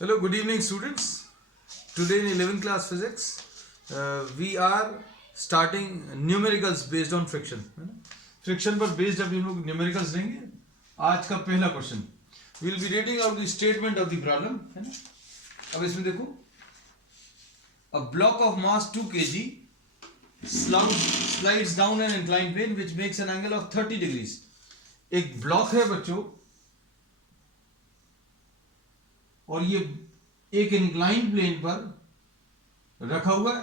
Hello, good evening, students. Today in 11th class physics, we are starting numericals based on friction. Friction पर based अभी हम लोग numericals लेंगे. आज का पहला question will be reading out the statement of the problem, है ना. अब इसमें देखो, a block of mass 2 kg slides down an inclined plane which makes an angle of 30 degrees. एक ब्लॉक है बच्चों, और ये एक इंक्लाइन प्लेन पर रखा हुआ है.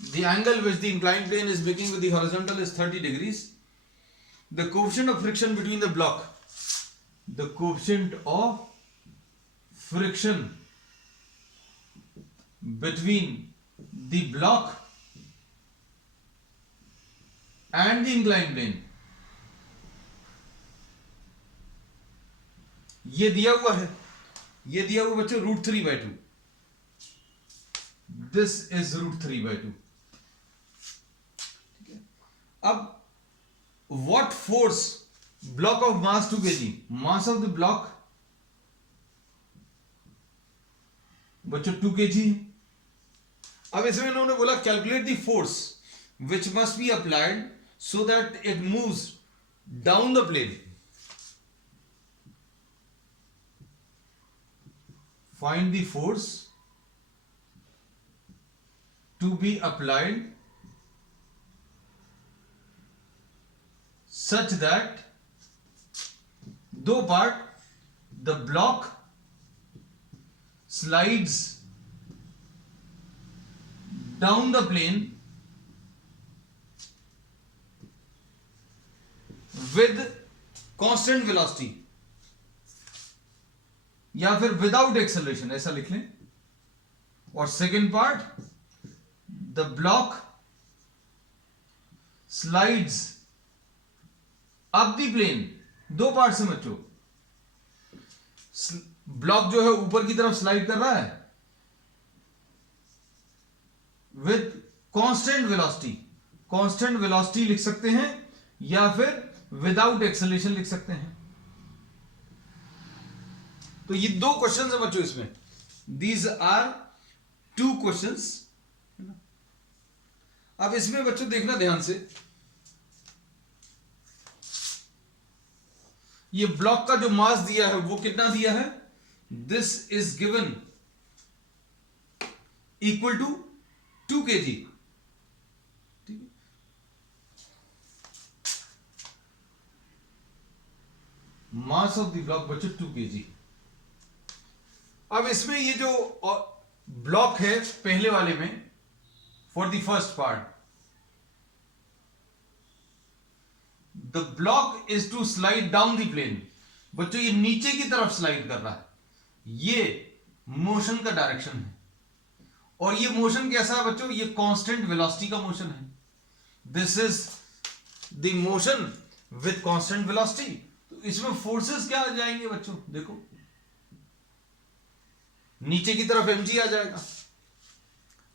The angle which the incline plane is making with the horizontal is 30 degrees. The coefficient of friction between the block, the coefficient of friction between the block and the incline plane, ये दिया हुआ है. ये दिया हुआ बच्चों √3/2. This is √3/2. ठीक है. अब what force block of mass 2 kg, mass of the block बच्चों 2 kg. अब इसमें इन्होंने बोला calculate the force which must be applied so that it moves down the plane. Find the force to be applied such that दो part, the block slides down the plane with constant velocity, या फिर without acceleration, ऐसा लिख लें. और second part, the block slides up the plane. दो part से बच्चों, ब्लॉक जो है ऊपर की तरफ स्लाइड कर रहा है with constant velocity. Constant velocity लिख सकते हैं या फिर विदाउट एक्सेलरेशन लिख सकते हैं. तो ये दो क्वेश्चंस है बच्चों इसमें. These are 2 questions. अब इसमें बच्चों देखना ध्यान से, ये ब्लॉक का जो मास दिया है वो कितना दिया है. This is given equal to 2 kg. ठीक है. मास ऑफ द ब्लॉक बच्चों 2 kg. अब इसमें ये जो ब्लॉक है पहले वाले में, for the first part, the block is to slide down the plane. बच्चों ये नीचे की तरफ स्लाइड कर रहा है. ये मोशन का डायरेक्शन है. और ये मोशन कैसा है बच्चों, ये कांस्टेंट वेलोसिटी का मोशन है. This is the motion with constant velocity. तो इसमें फोर्सेस क्या आ जाएंगे बच्चों, देखो नीचे की तरफ mg आ जाएगा.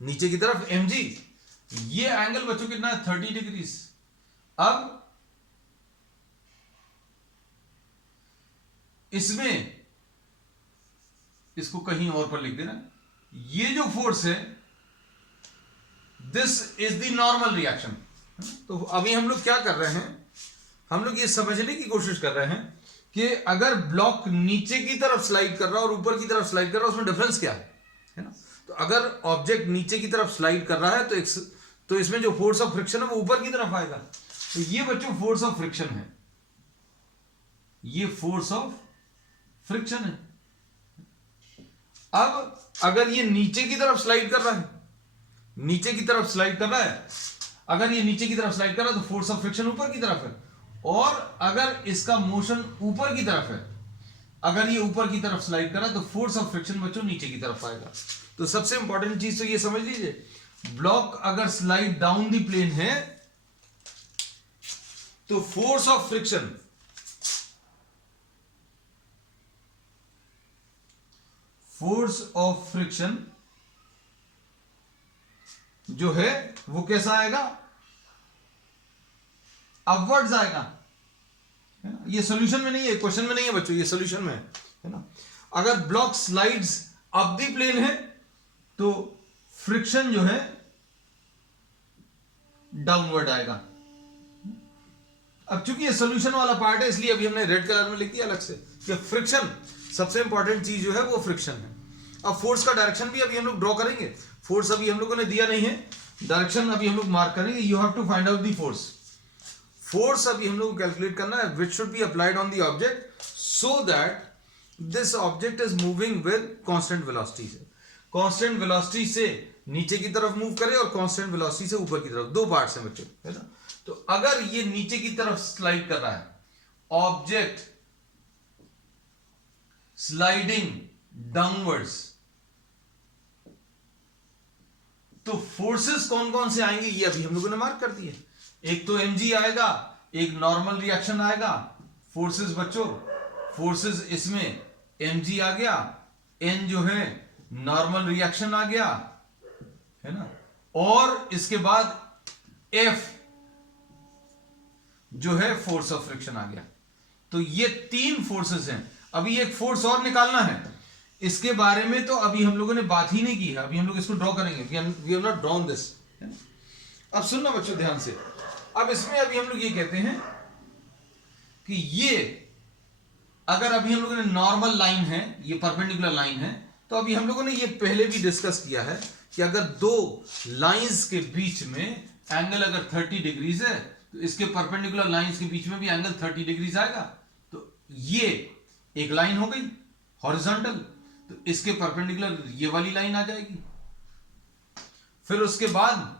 नीचे की तरफ mg, ये एंगल बच्चों कितना है 30 डिग्रीज. अब इसमें इसको कहीं और पर लिख देना. ये जो फोर्स है, this is the normal reaction. तो अभी हम लोग क्या कर रहे हैं, हम लोग ये समझने की कोशिश कर रहे हैं कि अगर ब्लॉक नीचे की तरफ स्लाइड कर रहा है और ऊपर की तरफ स्लाइड कर रहा है, उसमें डिफरेंस क्या है ना. तो अगर ऑब्जेक्ट नीचे की तरफ स्लाइड कर रहा है तो इसमें जो फोर्स ऑफ फ्रिक्शन है वो ऊपर की तरफ आएगा. तो ये बच्चों फोर्स ऑफ फ्रिक्शन है. ये फोर्स ऑफ फ्रिक्शन है. अब अगर ये नीचे की तरफ स्लाइड कर रहा है, नीचे की तरफ स्लाइड कर रहा है, अगर ये नीचे की तरफ स्लाइड कर रहा है तो फोर्स ऑफ फ्रिक्शन ऊपर की तरफ है. और अगर इसका मोशन ऊपर की तरफ है, अगर ये ऊपर की तरफ स्लाइड करा तो फोर्स ऑफ फ्रिक्शन बच्चों नीचे की तरफ आएगा. तो सबसे इंपॉर्टेंट चीज तो ये समझ लीजिए, ब्लॉक अगर स्लाइड डाउन द प्लेन है तो force of friction, force of friction जो है वो कैसा आएगा, अपवर्ड्स आएगा. है ना, ये सॉल्यूशन में नहीं है, क्वेश्चन में नहीं है बच्चों, ये सॉल्यूशन में है ना. अगर block slides up the plane है तो फ्रिक्शन जो है डाउनवर्ड आएगा। अब चूंकि ये सोल्यूशन वाला पार्ट है इसलिए अभी हमने रेड कलर में लिख दिया अलग से कि फ्रिक्शन सबसे इंपॉर्टेंट चीज जो है वो फ्रिक्शन है। अब फोर्स का डायरेक्शन भी अभी हम लोग ड्रॉ करेंगे। फोर्स अभी हम लोगों ने दिया नहीं है, डायरेक्शन अभी हम लोग मार्क करेंगे। You have to find out the force. Force अभी हम लोग को कैलकुलेट करना है which should be applied on the object so that this object is moving with constant velocity से। कांस्टेंट वेलोसिटी से नीचे की तरफ मूव करे और कांस्टेंट वेलोसिटी से ऊपर की तरफ, दो पार्ट्स हैं बच्चों, है ना। तो अगर ये नीचे की तरफ स्लाइड कर रहा है, ऑब्जेक्ट स्लाइडिंग डाउनवर्ड्स, तो फोर्सेस कौन कौन से आएंगे ये अभी हम लोगों ने मार्क कर दिए। एक तो mg आएगा, एक नॉर्मल रिएक्शन आएगा। फोर्सेस बच्चों, फोर्सेस इसमें mg आ गया, n जो है नॉर्मल रिएक्शन आ गया, है ना, और इसके बाद F जो है फोर्स ऑफ फ्रिक्शन आ गया। तो ये तीन फोर्सेस हैं। अभी एक फोर्स और निकालना है, इसके बारे में तो अभी हम लोगों ने बात ही नहीं की है। अभी हम लोग इसको ड्रॉ करेंगे। We have not drawn this. अब सुनना बच्चों ध्यान से। अब इसमें अभी हम लोग ये कहते हैं कि ये अगर अभी हम लोगों ने नॉर्मल लाइन है, ये परपेंडिकुलर लाइन है, तो अभी हम लोगों ने ये पहले भी डिस्कस किया है कि अगर दो लाइंस के बीच में एंगल अगर 30 डिग्रीज है तो इसके परपेंडिकुलर लाइंस के बीच में भी एंगल 30 डिग्रीज आएगा। तो ये एक लाइन हो गई हॉरिजॉन्टल, तो इसके परपेंडिकुलर ये वाली लाइन आ जाएगी। फिर उसके बाद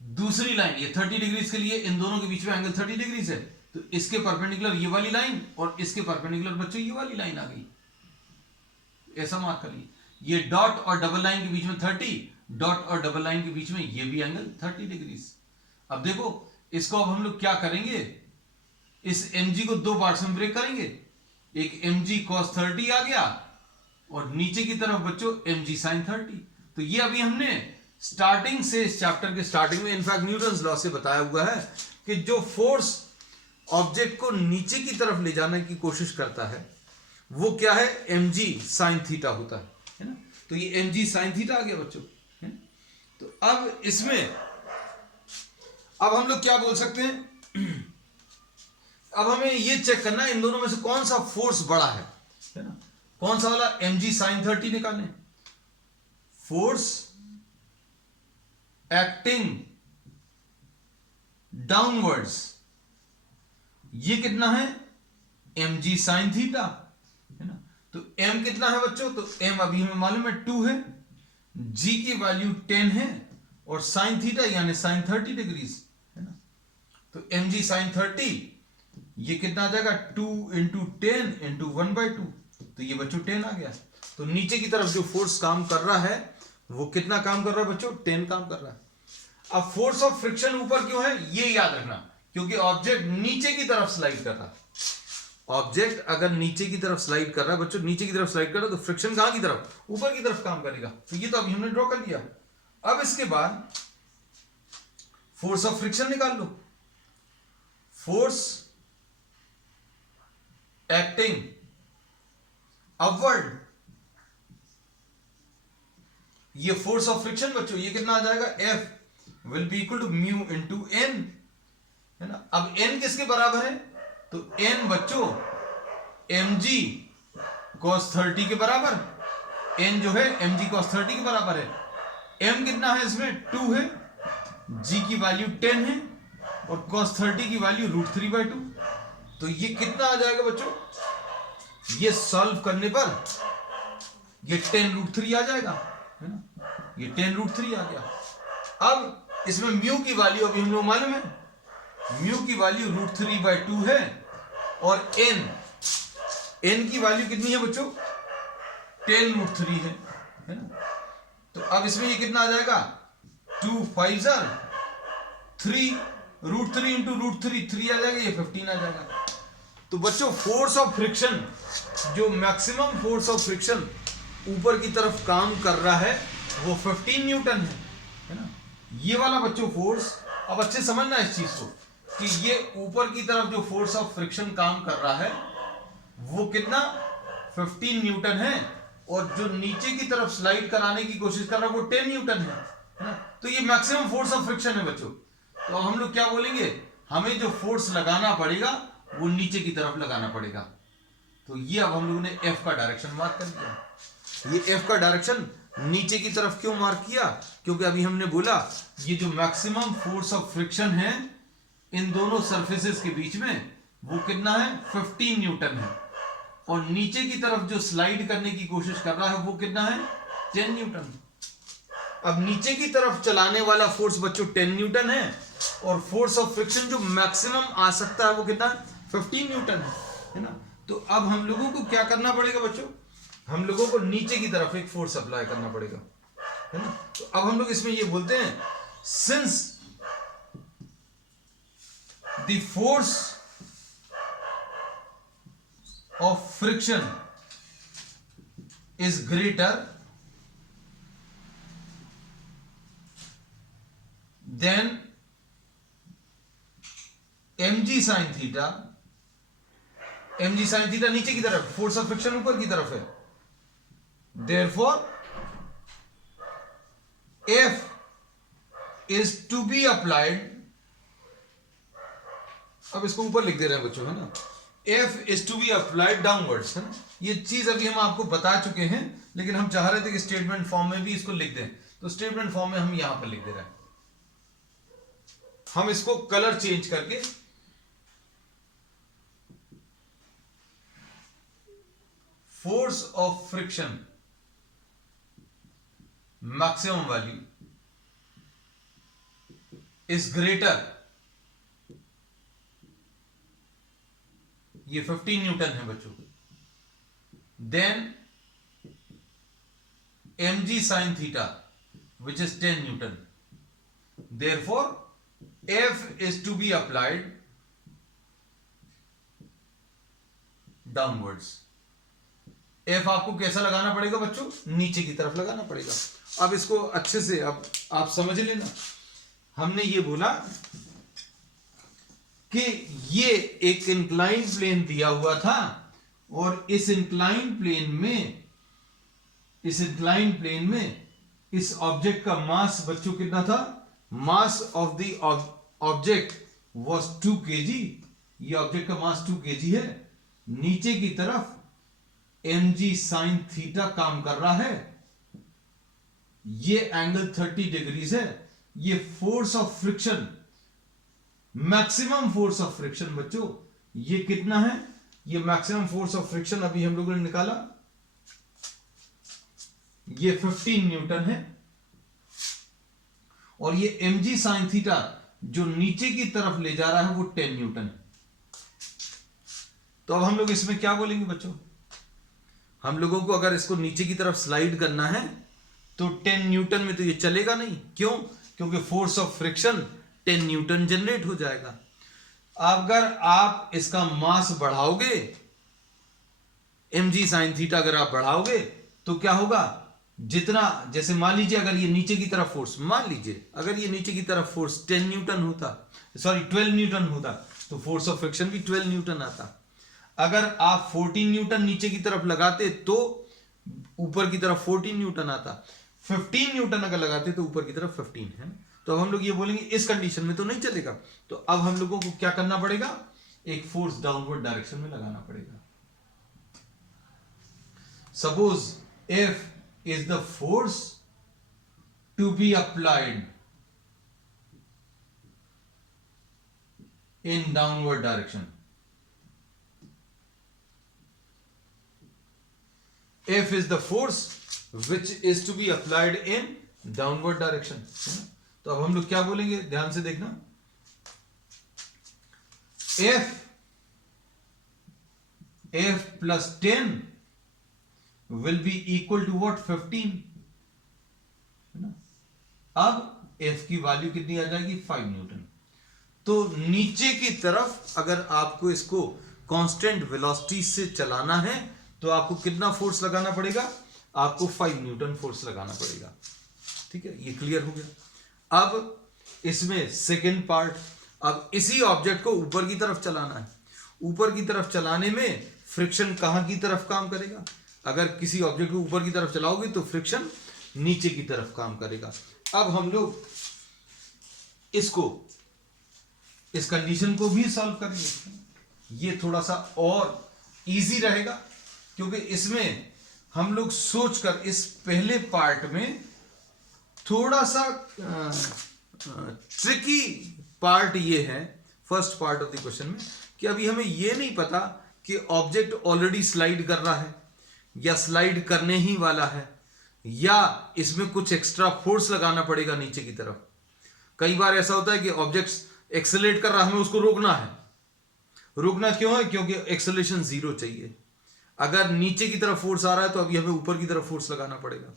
दूसरी लाइन, ये 30 डिग्रीज के लिए इन दोनों के बीच में एंगल 30 डिग्रीज है, तो इसके परपेंडिकुलर ये वाली लाइन और इसके परपेंडिकुलर बच्चों ये वाली लाइन आ गई। ऐसा मार्क करिए, ये डॉट और डबल लाइन के बीच में 30, डॉट और डबल लाइन के बीच में ये भी एंगल 30 डिग्रीज। अब देखो इसको अब हम लोग क्या करेंगे, इस mg को दो पार्ट्स में ब्रेक करेंगे। एक mg cos 30 आ गया और नीचे की तरफ बच्चों mg sin 30। तो ये अभी हमने स्टार्टिंग से, इस चैप्टर के स्टार्टिंग में इनफैक्ट न्यूटन्स लॉ से बताया हुआ है कि जो फोर्स ऑब्जेक्ट को नीचे की तरफ ले जाने की कोशिश करता है वो क्या है, mg sin थीटा होता है ना। तो ये mg sin थीटा आ गया बच्चों, है? तो अब इसमें अब हम लोग क्या बोल सकते हैं, अब हमें ये चेक करना है इन दोनों में से कौन सा फोर्स बड़ा है ना। कौन सा वाला, mg sin 30 निकालने। फोर्स एक्टिंग डाउनवर्ड्स, ये कितना है, mg sin थीटा, है ना। तो m कितना है बच्चों, तो m अभी हमें मालूम है 2 है, g की वैल्यू 10 है और sin थीटा यानी sin 30 डिग्रीज, है ना। तो mg sin 30 ये कितना आ जाएगा, 2 इंटू 10 इंटू 1/2, तो ये बच्चों 10 आ गया। तो नीचे की तरफ जो फोर्स काम कर रहा है वो कितना काम कर रहा है बच्चों, 10 काम कर रहा है। अब फोर्स ऑफ फ्रिक्शन ऊपर क्यों है ये याद रखना, क्योंकि ऑब्जेक्ट नीचे की तरफ स्लाइड कर रहा है। ऑब्जेक्ट अगर नीचे की तरफ स्लाइड कर रहा है बच्चों, नीचे की तरफ स्लाइड कर रहा है तो फ्रिक्शन कहां की तरफ, ऊपर की तरफ काम करेगा। तो ये तो अभी हमने ड्रॉ कर लिया। अब इसके बाद फोर्स ऑफ फ्रिक्शन निकाल लो। फोर्स एक्टिंग अपवर्ड, ये फोर्स ऑफ फ्रिक्शन बच्चों ये कितना आ जाएगा, F will be equal to mu into n, है ना। अब n किसके बराबर है, तो n बच्चों mg cos 30 के बराबर, n जो है mg cos 30 के बराबर है। m कितना है इसमें, 2 है, g की वैल्यू 10 है और cos 30 की वैल्यू √3/2। तो ये कितना आ जाएगा बच्चों, ये सॉल्व करने पर ये 10√3 आ जाएगा, है ना। ये 10√3 आ गया। अब इसमें म्यू की वैल्यू अभी हम लोग मालूम है, म्यू की वैल्यू √3/2 है और n की वैल्यू कितनी है बच्चों, 10√3 है ना। तो अब इसमें ये कितना आ जाएगा, 2 5 3 √3 इंटू √3 3 आ जाएगा, ये 15 आ जाएगा। तो बच्चों फोर्स ऑफ फ्रिक्शन, जो मैक्सिमम फोर्स ऑफ फ्रिक्शन ऊपर की तरफ काम कर रहा है वो 15 न्यूटन है ना। ये वाला बच्चों फोर्स, अब अच्छे समझना इस चीज को कि ये ऊपर की तरफ जो फोर्स ऑफ फ्रिक्शन काम कर रहा है वो कितना, 15 न्यूटन है और जो नीचे की तरफ स्लाइड कराने की कोशिश कर रहा है वो 10 न्यूटन है ना? तो ये मैक्सिमम फोर्स ऑफ फ्रिक्शन है बच्चों। तो हम लोग क्या बोलेंगे, हमें जो फोर्स लगाना पड़ेगा वो नीचे की तरफ लगाना पड़ेगा। तो ये अब हम लोगों ने एफ का डायरेक्शन मार्क कर दिया। ये एफ का डायरेक्शन नीचे की तरफ क्यों मार्क किया, क्योंकि अभी हमने बोला ये जो मैक्सिमम फोर्स ऑफ फ्रिक्शन है इन दोनों सरफेसेस के बीच में वो कितना है, 15 न्यूटन है, और नीचे की तरफ जो स्लाइड करने की कोशिश कर रहा है वो कितना है, 10 न्यूटन। अब नीचे की तरफ चलाने वाला फोर्स बच्चों 10 न्यूटन है, और फोर्स ऑफ फ्रिक्शन जो मैक्सिमम आ सकता है वो कितना है, 15 न्यूटन है ना। तो अब हम लोगों को क्या करना पड़ेगा बच्चों, हम लोगों को नीचे की तरफ एक फोर्स अप्लाई करना पड़ेगा, है ना। तो अब हम लोग इसमें ये बोलते हैं, since the force of friction is greater than mg sin theta, mg sin theta नीचे की तरफ, फोर्स ऑफ फ्रिक्शन ऊपर की तरफ है, therefore F is to be applied, अब इसको ऊपर लिख दे रहे हैं बच्चों, है ना, F is to be applied downwards, है ना। ये चीज अभी हम आपको बता चुके हैं, लेकिन हम चाह रहे थे कि स्टेटमेंट फॉर्म में भी इसको लिख दें, तो स्टेटमेंट फॉर्म में हम यहां पर लिख दे रहे हैं। हम इसको कलर चेंज करके force of friction maximum value is greater, ये 15 न्यूटन है बच्चों, then mg sin theta which is 10 newton, therefore F is to be applied downwards। F आपको कैसा लगाना पड़ेगा बच्चों, नीचे की तरफ लगाना पड़ेगा। अब इसको अच्छे से अब आप समझ लेना, हमने ये बोला कि ये एक इंक्लाइन प्लेन दिया हुआ था, और इस इंक्लाइन प्लेन में इस ऑब्जेक्ट का मास बच्चों कितना था, मास of the object was 2 kg, ये ऑब्जेक्ट का मास 2 kg है, नीचे की तरफ mg sin थीटा काम कर रहा है, ये एंगल 30 डिग्रीज है, ये force of friction, maximum force of friction बच्चों ये कितना है, ये मैक्सिमम फोर्स ऑफ फ्रिक्शन अभी हम लोगों ने निकाला, ये 15 न्यूटन है, और ये mg sin थीटा जो नीचे की तरफ ले जा रहा है वो 10 न्यूटन है। तो अब हम लोग इसमें क्या बोलेंगे बच्चों, हम लोगों को अगर इसको नीचे की तरफ स्लाइड करना है तो 10 न्यूटन में तो ये चलेगा नहीं, क्यों, क्योंकि force of friction 10 Newton generate हो जाएगा। अगर आप इसका मास बढ़ाओगे, mg sin थीटा अगर आप बढ़ाओगे तो क्या होगा, जितना, जैसे मान लीजिए अगर ये नीचे की तरफ फोर्स, मान लीजिए अगर ये नीचे की तरफ फोर्स 10 न्यूटन होता, सॉरी 12 न्यूटन होता, तो फोर्स ऑफ फ्रिक्शन भी 12 न्यूटन आता। अगर आप 14 न्यूटन नीचे की तरफ लगाते तो ऊपर की तरफ 14 न्यूटन आता, 15 न्यूटन अगर लगाते तो ऊपर की तरफ 15 है। तो अब हम लोग ये बोलेंगे इस कंडीशन में तो नहीं चलेगा, तो अब हम लोगों को क्या करना पड़ेगा, एक फोर्स डाउनवर्ड डायरेक्शन में लगाना पड़ेगा। Suppose F is the force to be applied in downward direction, F is the force which is to be applied in downward direction। तो अब हम लोग क्या बोलेंगे, ध्यान से देखना, F plus 10 will be equal to what, 15, है ना। अब F की वैल्यू कितनी आ जाएगी, 5 न्यूटन। तो नीचे की तरफ अगर आपको इसको कांस्टेंट वेलोसिटी से चलाना है तो आपको कितना फोर्स लगाना पड़ेगा, आपको 5 न्यूटन फोर्स लगाना पड़ेगा। ठीक है, ये क्लियर हो गया। अब इसमें सेकेंड पार्ट, अब इसी ऑब्जेक्ट को ऊपर की तरफ चलाना है। ऊपर की तरफ चलाने में फ्रिक्शन कहां की तरफ काम करेगा, अगर किसी ऑब्जेक्ट को ऊपर की तरफ चलाओगे तो फ्रिक्शन नीचे की तरफ काम करेगा। अब हम लोग इस कंडीशन को भी सॉल्व करेंगे। ये थोड़ा सा और इजी रहेगा क्योंकि इसमें हम लोग सोचकर इस पहले पार्ट में थोड़ा सा ट्रिकी पार्ट ये है first part of the question में कि अभी हमें ये नहीं पता कि ऑब्जेक्ट ऑलरेडी स्लाइड कर रहा है या स्लाइड करने ही वाला है या इसमें कुछ एक्स्ट्रा फोर्स लगाना पड़ेगा नीचे की तरफ। कई बार ऐसा होता है कि ऑब्जेक्ट एक्सेलरेट कर रहा है, हमें उसको रोकना है। रोकना क्यों है? क्योंकि एक्सेलरेशन 0 चाहिए। अगर नीचे की तरफ फोर्स आ रहा है तो अभी हमें ऊपर की तरफ फोर्स लगाना पड़ेगा।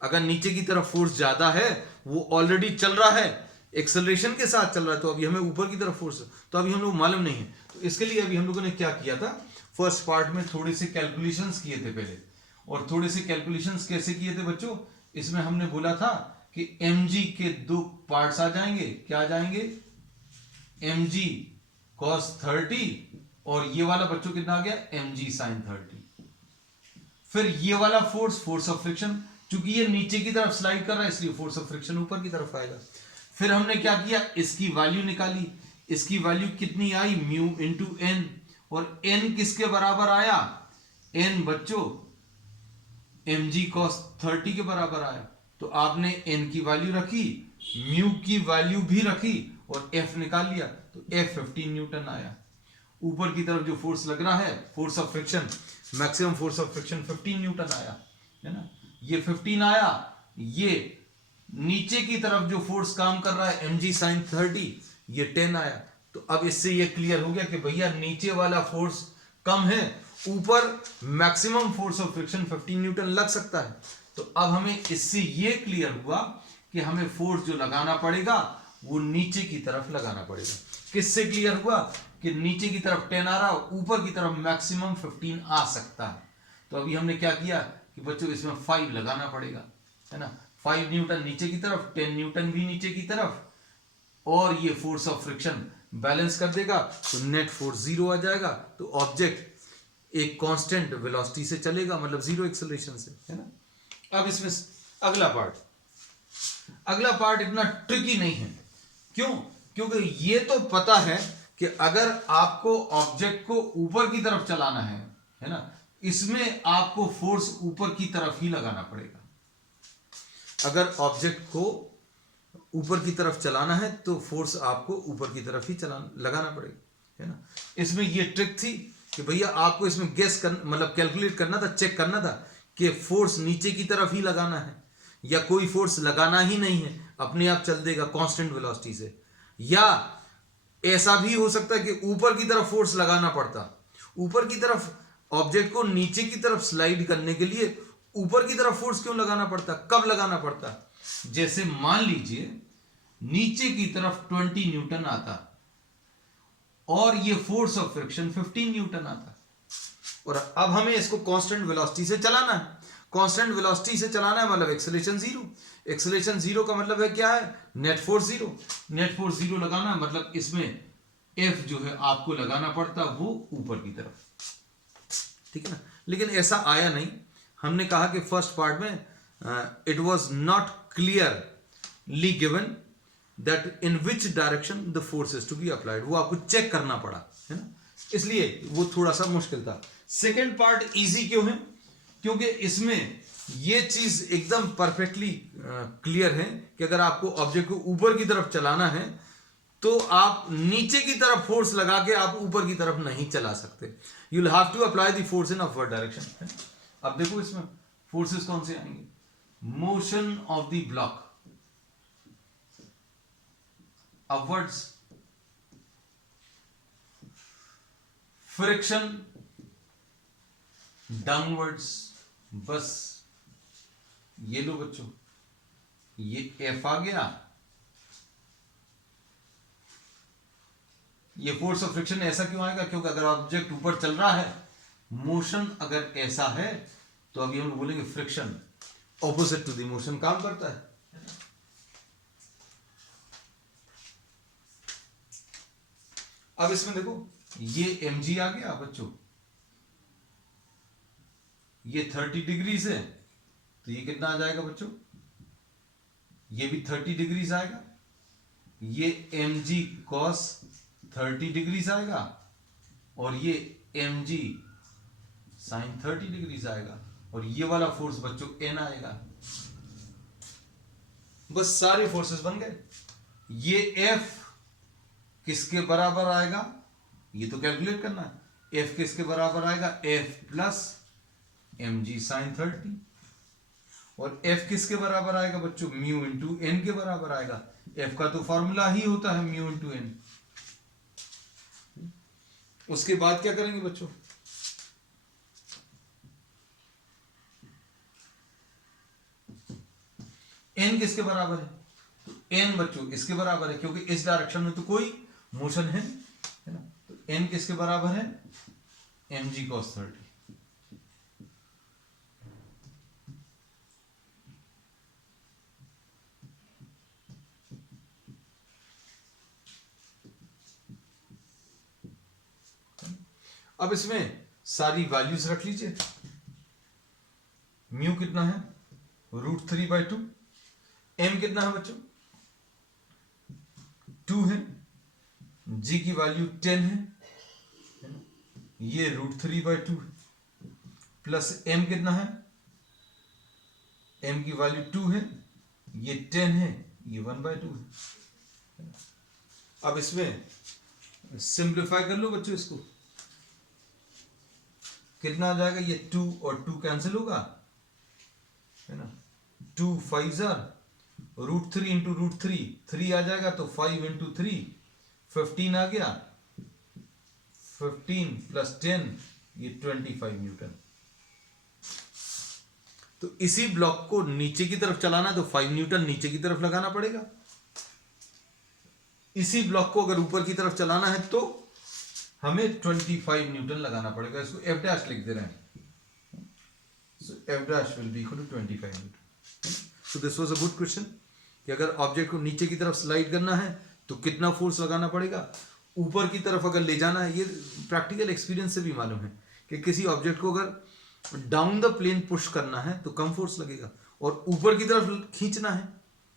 अगर नीचे की तरफ फोर्स ज्यादा है, वो ऑलरेडी चल रहा है, एक्सेलरेशन के साथ चल रहा है, तो अभी हमें ऊपर की तरफ फोर्स, तो अभी हम लोग मालूम नहीं है। तो इसके लिए अभी हम लोगों ने क्या किया था, फर्स्ट पार्ट में थोड़े से कैलकुलेशंस किए थे पहले। और थोड़े से कैलकुलेशंस कैसे किए थे बच्चों? इसमें हमने बोला था कि mg के 2 पार्ट्स आ जाएंगे। क्या आ जाएंगे? mg cos 30 और ये वाला बच्चों कितना आ गया? mg sin 30। फिर ये वाला फोर्स ऑफ फ्रिक्शन, चूंकि ये नीचे की तरफ स्लाइड कर रहा है इसलिए फोर्स ऑफ फ्रिक्शन ऊपर की तरफ आएगा। फिर हमने क्या किया, इसकी वैल्यू निकाली। इसकी वैल्यू कितनी आई? Mu into N. और n किसके बराबर आया? n बच्चों mg cos 30 के बराबर आया। तो आपने n की वैल्यू रखी, म्यू की वैल्यू भी रखी और f निकाल लिया, तो f 15 न्यूटन आया। ऊपर की तरफ जो फोर्स लग रहा है, force of friction, maximum force of friction 15 Newton आया, है ना। ये 15 आया। ये नीचे की तरफ जो फोर्स काम कर रहा है mg sin 30, ये 10 आया। तो अब इससे ये क्लियर हो गया कि भैया नीचे वाला फोर्स कम है, ऊपर maximum force of friction 15 Newton लग सकता है। तो अब हमें इससे ये क्लियर हुआ कि हमें फोर्स जो लगाना पड़ेगा वो नीचे की तरफ लगाना पड़ेगा। किससे क्लियर हुआ? कि नीचे की तरफ 10 आ रहा, ऊपर की तरफ मैक्सिमम 15 आ सकता है। तो अभी हमने क्या किया कि बच्चों इसमें 5 लगाना पड़ेगा, है ना। 5 न्यूटन नीचे की तरफ, 10 न्यूटन भी नीचे की तरफ, और ये फोर्स ऑफ फ्रिक्शन बैलेंस कर देगा, तो नेट फोर्स 0 आ जाएगा। तो ऑब्जेक्ट एक कांस्टेंट वेलोसिटी से चलेगा, मतलब 0 एक्सेलरेशन से, है ना। अब इसमें अगला पार्ट इतना ट्रिकी नहीं है। क्यों? क्योंकि ये तो पता है कि अगर आपको ऑब्जेक्ट को ऊपर की तरफ चलाना है ना, इसमें आपको फोर्स ऊपर की तरफ ही लगाना पड़ेगा। अगर ऑब्जेक्ट को ऊपर की तरफ चलाना है तो फोर्स आपको ऊपर की तरफ ही लगाना पड़ेगा, है ना। इसमें ये ट्रिक थी कि भैया आपको इसमें गेस कर, मतलब कैलकुलेट करना था, चेक करना था कि फोर्स नीचे की तरफ ही लगाना है या कोई फोर्स लगाना ही नहीं है, अपने आप चल देगा कांस्टेंट वेलोसिटी से। या ऐसा भी हो सकता है कि ऊपर की तरफ फोर्स लगाना पड़ता। ऊपर की तरफ ऑब्जेक्ट को नीचे की तरफ स्लाइड करने के लिए ऊपर की तरफ फोर्स क्यों लगाना पड़ता? कब लगाना पड़ता? जैसे मान लीजिए नीचे की तरफ 20 न्यूटन आता और ये फोर्स ऑफ फ्रिक्शन 15 न्यूटन आता, और अब हमें इसको कांस्टेंट वेलोसिटी से चलाना है। कांस्टेंट वेलोसिटी से चलाना है मतलब एक्सेलरेशन 0। एक्सेलरेशन 0 का मतलब है क्या है? Net force 0। नेट फोर्स 0 लगाना है मतलब इसमें F जो है आपको लगाना पड़ता वो ऊपर की तरफ, ठीक है ना। लेकिन ऐसा आया नहीं। हमने कहा कि फर्स्ट पार्ट में it was not clearly given that in which direction the force is to be applied, वो आपको चेक करना पड़ा, है ना, इसलिए वो थोड़ा सा मुश्किल था। सेकेंड पार्ट इजी क्यों है? क्योंकि इसमें ये चीज एकदम परफेक्टली क्लियर है कि अगर आपको ऑब्जेक्ट को ऊपर की तरफ चलाना है तो आप नीचे की तरफ फोर्स लगा के आप ऊपर की तरफ नहीं चला सकते। You will have to apply the force in upward direction. अब देखो इसमें फोर्सेस कौन से आएंगे? Motion of the block upwards, friction downwards. बस ये लो बच्चों, ये F आ गया। ये फोर्स ऑफ फ्रिक्शन ऐसा क्यों आएगा? क्योंकि अगर ऑब्जेक्ट ऊपर चल रहा है, मोशन अगर ऐसा है तो अभी हम बोलेंगे friction opposite to the motion काम करता है। अब इसमें देखो ये mg आ गया बच्चों, ये 30 डिग्रीज है, तो ये कितना आ जाएगा बच्चों, ये भी 30 डिग्रीज आएगा, ये mg cos 30 डिग्रीज आएगा, और ये mg sin 30 डिग्रीज आएगा, और ये वाला फोर्स बच्चों n आएगा। बस सारे फोर्सेस बन गए। ये F किसके बराबर आएगा, ये तो कैलकुलेट करना है। F किसके बराबर आएगा, F प्लस mg sin 30, और F किसके बराबर आएगा बच्चों, म्यू इंटू n के बराबर आएगा। F का तो फॉर्मूला ही होता है म्यू इंटू n। उसके बाद क्या करेंगे बच्चों, n किसके बराबर है, तो n बच्चों इसके बराबर है, क्योंकि इस डायरेक्शन में तो कोई मोशन है ना, तो n किसके बराबर है, mg cos 30। अब इसमें सारी वैल्यूज रख लीजिए। म्यू कितना है, √3/2। m कितना है बच्चों, 2 है। g की वैल्यू 10 है, ये √3/2 है। प्लस m कितना है, m की वैल्यू 2 है, ये 10 है, ये 1/2 है। अब इसमें सिंप्लीफाई कर लो बच्चों, इसको कितना आ जाएगा, ये 2 और 2 कैंसिल होगा, है ना, 2 5 √3 इंटू √3, 3 आ जाएगा, तो 5 इंटू 3 15 आ गया, 15 प्लस 10 ये 25 न्यूटन। तो इसी ब्लॉक को नीचे की तरफ चलाना है तो 5 न्यूटन नीचे की तरफ लगाना पड़ेगा। इसी ब्लॉक को अगर ऊपर की तरफ चलाना है तो हमें 25 न्यूटन लगाना पड़ेगा। इसको F डैश लिख दे रहे हैं, so F dash will be equal to 25 newton. So this was a good question कि अगर ऑब्जेक्ट को नीचे की तरफ स्लाइड करना है तो कितना फोर्स लगाना पड़ेगा, ऊपर की तरफ अगर ले जाना है, ये प्रैक्टिकल एक्सपीरियंस से भी मालूम है कि किसी ऑब्जेक्ट को अगर डाउन द प्लेन पुश करना है तो कम फोर्स लगेगा, और ऊपर की तरफ खींचना है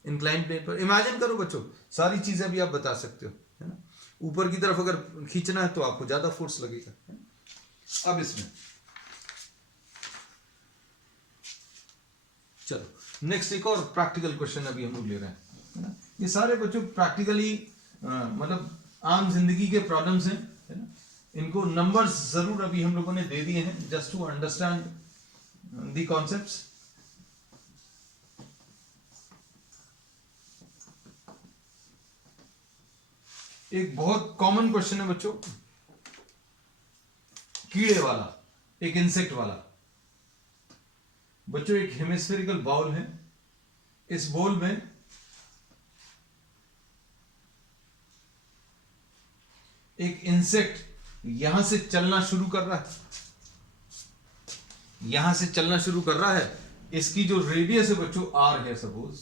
इंक्लाइन प्लेन पर। इमेजिन करो बच्चों, सारी चीजें भी आप बता सकते हो, है ना। ऊपर की तरफ अगर खींचना है तो आपको ज्यादा फोर्स लगेगा। अब इसमें चलो नेक्स्ट एक और प्रैक्टिकल क्वेश्चन अभी हम लोग ले रहे हैं, है ना। ये सारे बच्चों प्रैक्टिकली मतलब आम जिंदगी के प्रॉब्लम्स हैं, है ना। इनको नंबर्स जरूर अभी हम लोगों ने दे दिए हैं just to understand the concepts. एक बहुत कॉमन क्वेश्चन है बच्चों, कीड़े वाला, एक इंसेक्ट वाला। बच्चों एक हेमिस्फेरिकल बाउल है, इस बाउल में एक इंसेक्ट यहां से चलना शुरू कर रहा है, यहां से चलना शुरू कर रहा है। इसकी जो रेडियस है बच्चों r है सपोज,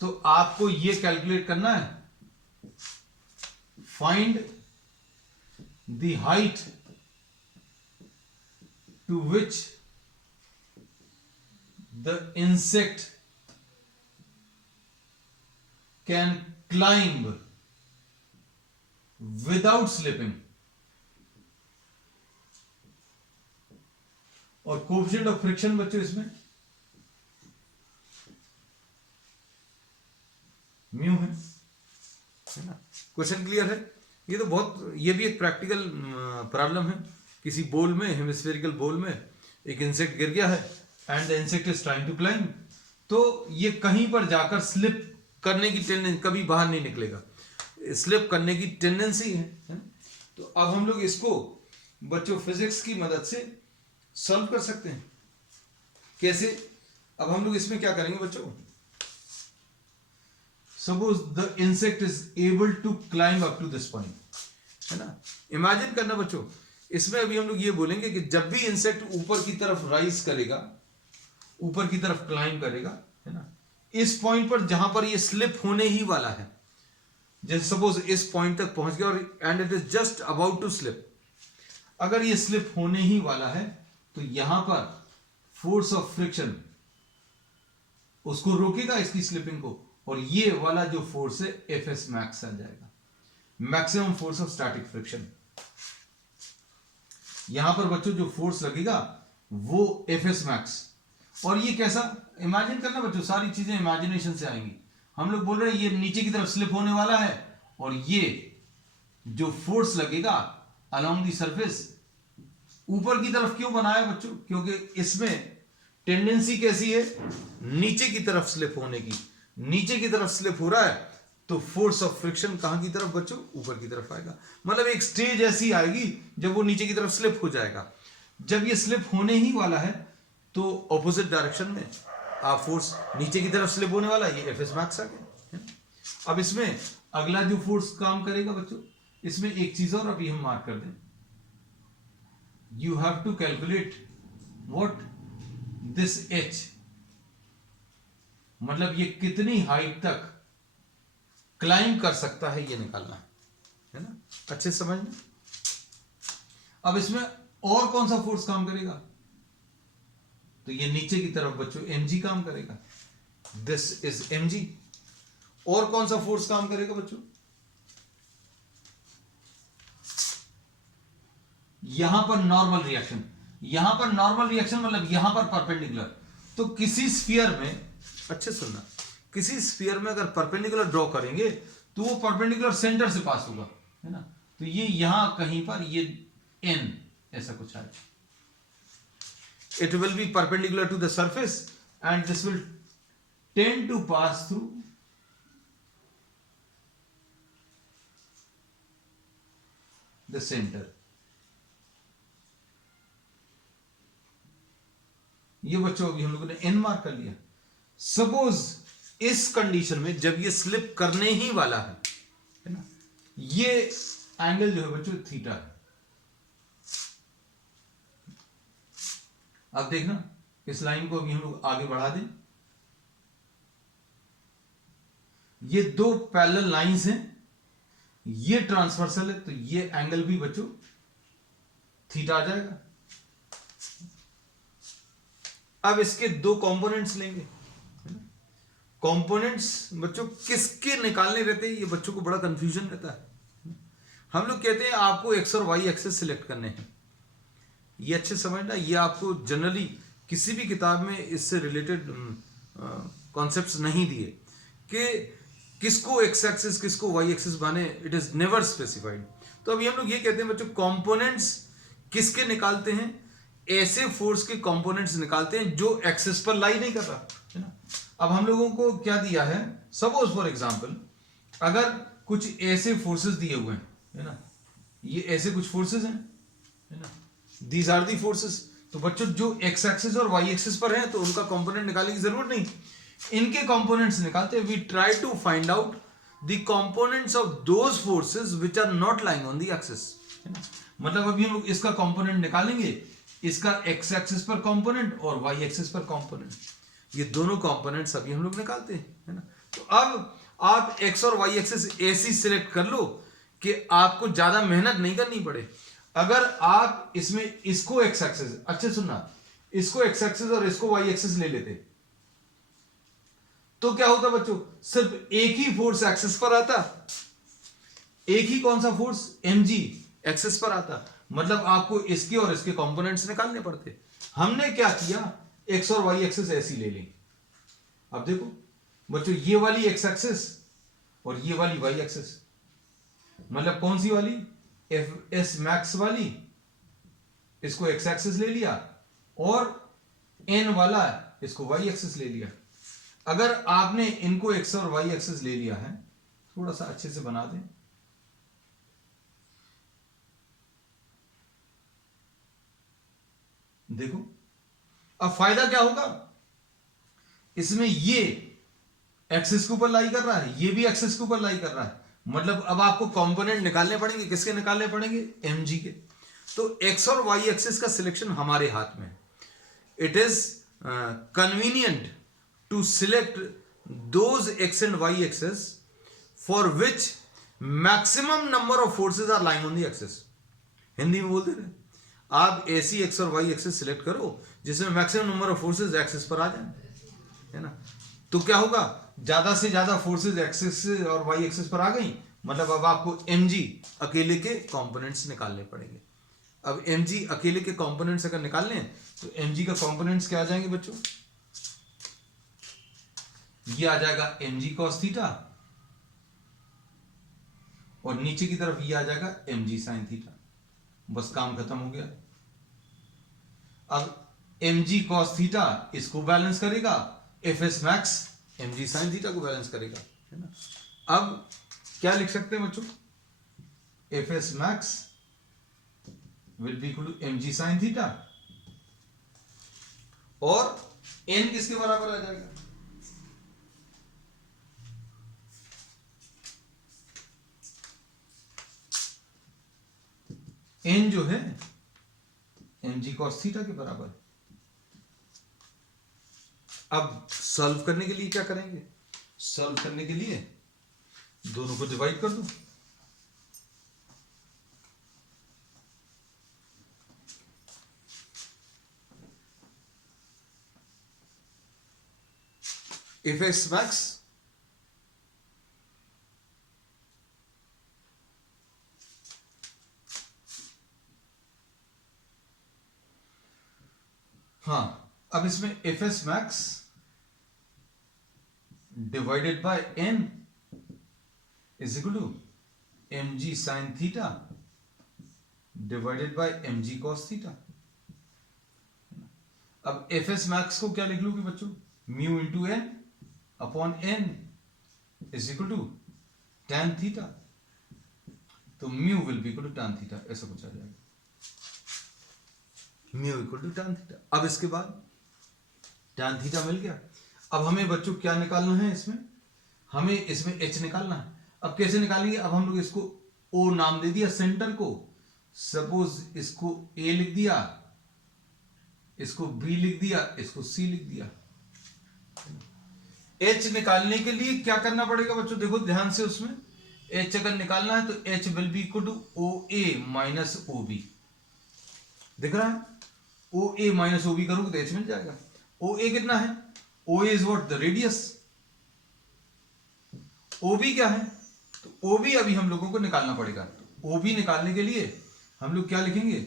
तो आपको यह कैलकुलेट करना है, find the height to which the insect can climb without slipping, और कोएफिशिएंट ऑफ फ्रिक्शन बच्चों इसमें म्यू है ना। क्वेश्चन क्लियर है। ये तो बहुत, ये भी एक प्रैक्टिकल प्रॉब्लम है। किसी बोल में, हेमिस्फेरिकल बोल में एक इंसेक्ट गिर गया है and the insect is trying to climb, तो ये कहीं पर जाकर स्लिप करने की टेंडेंसी, कभी बाहर नहीं निकलेगा, स्लिप करने की टेंडेंसी है। तो अब हम लोग इसको बच्चों फिजिक्स की मदद से सॉल्व कर सकते हैं। कैसे? अब हम लोग इसमें क्या करेंगे बच्चों, suppose the insect is able to climb up to this point, है ना। इमेजिन करना बच्चों, इसमें अभी हम लोग ये बोलेंगे कि जब भी इंसेक्ट ऊपर की तरफ राइज करेगा, ऊपर की तरफ क्लाइंब करेगा, है ना, इस पॉइंट पर जहां पर ये स्लिप होने ही वाला है, जैसे सपोज इस पॉइंट तक पहुंच गया और and it is just about to slip, अगर ये स्लिप होने ही वाला है तो यहां पर फोर्स ऑफ फ्रिक्शन उसको रोकेगा, इसकी स्लिपिंग को, और ये वाला जो फोर्स है एफ एस मैक्स आ जाएगा, maximum force of static friction. यहां पर बच्चों जो फोर्स लगेगा वो एफ एस मैक्स। और ये कैसा, इमेजिन करना बच्चों, सारी चीजें इमेजिनेशन से आएंगी। हम लोग बोल रहे हैं ये नीचे की तरफ स्लिप होने वाला है, और ये जो फोर्स लगेगा अलोंग दी सरफेस ऊपर की तरफ क्यों बनाया बच्चों, क्योंकि इसमें टेंडेंसी कैसी है, नीचे की तरफ स्लिप होने की। नीचे की तरफ स्लिप हो रहा है तो फोर्स ऑफ फ्रिक्शन कहां की तरफ बच्चों, ऊपर की तरफ आएगा। मतलब एक स्टेज ऐसी आएगी जब वो नीचे की तरफ स्लिप हो जाएगा। जब ये स्लिप होने ही वाला है तो ऑपोजिट डायरेक्शन में आप फोर्स, नीचे की तरफ स्लिप होने वाला है, ये एफ एस मैक्स आ गया। अब इसमें अगला जो फोर्स काम करेगा बच्चों, इसमें एक चीज और अभी हम मार्क कर दें, you have to calculate what this H, मतलब ये कितनी हाइट तक क्लाइंब कर सकता है, ये निकालना है ना, अच्छे समझना। अब इसमें और कौन सा फोर्स काम करेगा, तो ये नीचे की तरफ बच्चों mg काम करेगा, दिस इज mg। और कौन सा फोर्स काम करेगा बच्चों, यहां पर नॉर्मल रिएक्शन, यहां पर नॉर्मल रिएक्शन मतलब यहां पर परपेंडिकुलर। तो किसी स्फीयर में, अच्छे सुनना, किसी स्फीयर में अगर परपेंडिकुलर ड्रॉ करेंगे तो वो परपेंडिकुलर सेंटर से पास होगा, है ना। तो ये यहां कहीं पर ये n ऐसा कुछ आएगा, it will be perpendicular to the surface and this will tend to pass through the center। ये बच्चों अभी हम लोगों ने n मार्क कर लिया। सपोज इस कंडीशन में जब ये स्लिप करने ही वाला है ना, ये एंगल जो है बच्चों थीटा है। अब देखना, इस लाइन को अभी हम लोग आगे बढ़ा दें, ये दो पैरेलल लाइंस हैं, ये ट्रांसवर्सल है, तो ये एंगल भी बच्चों थीटा आ जाएगा। अब इसके दो कंपोनेंट्स लेंगे, कंपोनेंट्स बच्चों किसके निकालने रहते हैं, ये बच्चों को बड़ा कंफ्यूजन रहता है। हम लोग कहते हैं आपको एक्स और वाई एक्सेस सिलेक्ट करने हैं, ये अच्छे समझना, ये आपको जनरली किसी भी किताब में इससे रिलेटेड कॉन्सेप्ट्स नहीं दिए कि किसको एक्स एक्सिस किसको वाई एक्सिस बने, इट इज नेवर स्पेसिफाइड। तो अभी हम लोग ये कहते हैं बच्चों कंपोनेंट्स किसके निकालते हैं, ऐसे फोर्स के कंपोनेंट्स निकालते हैं जो एक्सिस पर लाई नहीं कर रहा, है ना। अब हम लोगों को क्या दिया है, सपोज फॉर एग्जांपल अगर कुछ ऐसे फोर्सेस दिए हुए हैं, है ना, ये ऐसे कुछ फोर्सेस हैं, है ना, दीज आर दी फोर्सेस। तो बच्चों जो एक्स एक्सिस और वाई एक्सिस पर हैं तो उनका कंपोनेंट निकालने की जरूरत नहीं, इनके कंपोनेंट्स निकालते हैं। We try to find out the components of those forces which are not lying on the axis, है ना। मतलब अभी हम लोग इसका कंपोनेंट निकालेंगे, इसका एक्स एक्सिस पर कंपोनेंट और वाई एक्सिस पर कंपोनेंट, ये दोनों कंपोनेंट्स अभी हम लोग निकालते हैं, है ना। तो अब आप एक्स और वाई एक्सिस ऐसी सिलेक्ट कर लो कि आपको ज्यादा मेहनत नहीं करनी पड़े। अगर आप इसमें इसको एक्स एक्सिस, अच्छे सुनना, इसको एक्स एक्सिस और इसको वाई एक्सिस ले लेते तो क्या होता बच्चों, सिर्फ एक ही फोर्स एक्सिस पर आता, एक ही कौन सा फोर्स mg एक्सिस पर आता, मतलब आपको इसके और इसके कंपोनेंट्स निकालने पड़ते। हमने क्या किया, एक्स और वाई एक्सिस ऐसी ले ली। अब देखो बच्चों, ये वाली एक्स एक्सिस और ये वाली वाई एक्सिस, मतलब कौन सी वाली, एफ एस मैक्स वाली, इसको एक्स एक्सिस ले लिया, और एन वाला इसको वाई एक्सिस ले लिया। अगर आपने इनको एक्स और वाई एक्सिस ले लिया है, थोड़ा सा अच्छे से बना दें, देखो अब फायदा क्या होगा, इसमें ये एक्सिस के ऊपर लाई कर रहा है, ये भी एक्सिस के ऊपर लाई कर रहा है, मतलब अब आपको कंपोनेंट निकालने पड़ेंगे, किसके निकालने पड़ेंगे, mg के। तो x और y एक्सिस का सिलेक्शन हमारे हाथ में, it is convenient to select those x and y axis for which maximum number of forces are lying on the axis. Hindi में बोलते रहे, आप ऐसी एक्स और वाई एक्सिस सिलेक्ट करो जिसमें maximum number of forces axis पर आ जाए, है ना। तो क्या होगा, ज्यादा से ज्यादा फोर्सेज एक्सिस और वाई एक्सिस पर आ गई, मतलब अब आपको mg अकेले के कंपोनेंट्स निकालने पड़ेंगे। अब mg अकेले के कंपोनेंट्स अगर निकालने हैं तो mg का कंपोनेंट्स क्या आ जाएंगे बच्चों, ये आ जाएगा mg cos थीटा और नीचे की तरफ ये आ जाएगा mg sin थीटा। बस काम खत्म हो गया। अब mg cos थीटा इसको बैलेंस करेगा, fs max mg sin theta को बैलेंस करेगा, है ना। अब क्या लिख सकते हैं बच्चों, fs max will be equal to mg sin theta और n किसके बराबर आ जाएगा, n जो है mg cos थीटा के बराबर। अब सॉल्व करने के लिए क्या करेंगे, सॉल्व करने के लिए दोनों को डिवाइड कर दो। fs max हाँ, अब इसमें fs max divided by n is equal to mg sin theta divided by mg cos theta. अब fs max को क्या लिख लोगे बच्चों, mu into n upon n is equal to tan theta, तो mu will be equal to tan theta, ऐसा कुछ आ जाएगा, mu equal to tan theta. अब इसके बाद tan थीटा मिल गया। अब हमें बच्चों क्या निकालना है, इसमें हमें इसमें h निकालना है। अब कैसे निकालेंगे, अब हम लोग इसको o नाम दे दिया सेंटर को, सपोज इसको a लिख दिया, इसको b लिख दिया, इसको c लिख दिया। h निकालने के लिए क्या करना पड़ेगा बच्चों, देखो ध्यान से, उसमें h अगर निकालना है तो h will be equal to OA minus OB, दिख रहा है, OA माइनस OB करोगे तो h मिल जाएगा। OA कितना है, OA is what, the radius. OB क्या है, तो OB अभी हम लोगों को निकालना पड़ेगा। तो OB निकालने के लिए हम लोग क्या लिखेंगे,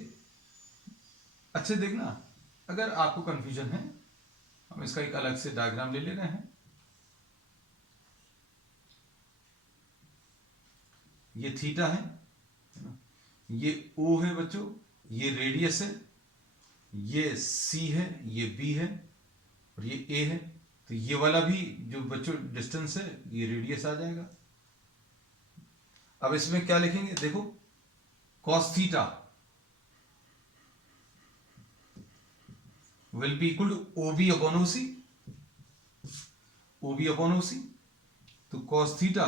अच्छे देखना, अगर आपको कंफ्यूजन है हम इसका एक अलग से डायग्राम ले ले रहे हैं। ये थीटा है ना, ये O है बच्चों, ये रेडियस है, ये C है, ये B है और ये A है। तो ये वाला भी जो बच्चों डिस्टेंस है ये रेडियस आ जाएगा। अब इसमें क्या लिखेंगे, देखो cos theta will be equal to OB upon OC, OB upon OC, तो cos theta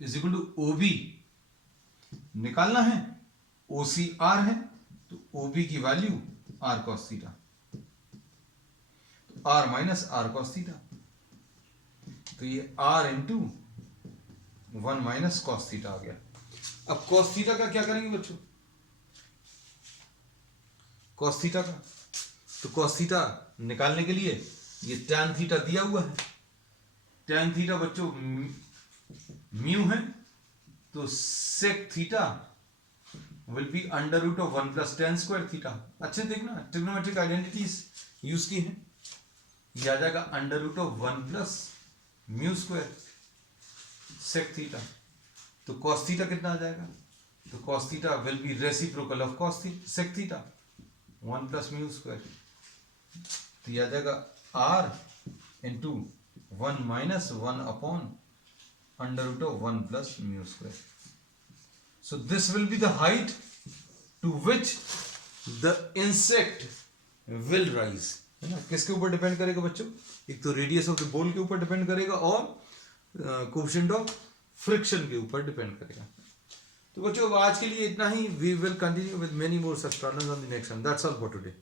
is equal to OB निकालना है, OC R है, तो OB की वैल्यू R cos थीटा, तो R minus R cos theta, तो ये R into 1 minus cos theta आ गया। अब cos थीटा का क्या करेंगे बच्चों, cos थीटा का, तो cos थीटा निकालने के लिए ये tan थीटा दिया हुआ है, tan थीटा बच्चों म्यू है, तो sec theta will be under root of 1 plus tan square theta. अच्छे देखना, ट्रिग्नोमेट्रिक आइडेंटिटीज यूज की है, ये आ जाएगा under root of 1 plus mu square sec theta. तो cos थीटा कितना आ जाएगा, तो cos theta will be reciprocal of cos sec theta 1 plus mu square, तो ये आ जाएगा r into 1 minus 1 upon under root of 1 plus mu square. So this will be the height to which the insect will rise, है ना। किसके ऊपर depend करेगा बच्चों, एक तो रेडियस ऑफ द बॉल के ऊपर डिपेंड करेगा और कोएफिशिएंट ऑफ फ्रिक्शन के ऊपर डिपेंड करेगा। तो बच्चों आज के लिए इतना ही, we will continue with many more such problems on the next one. That's all for today.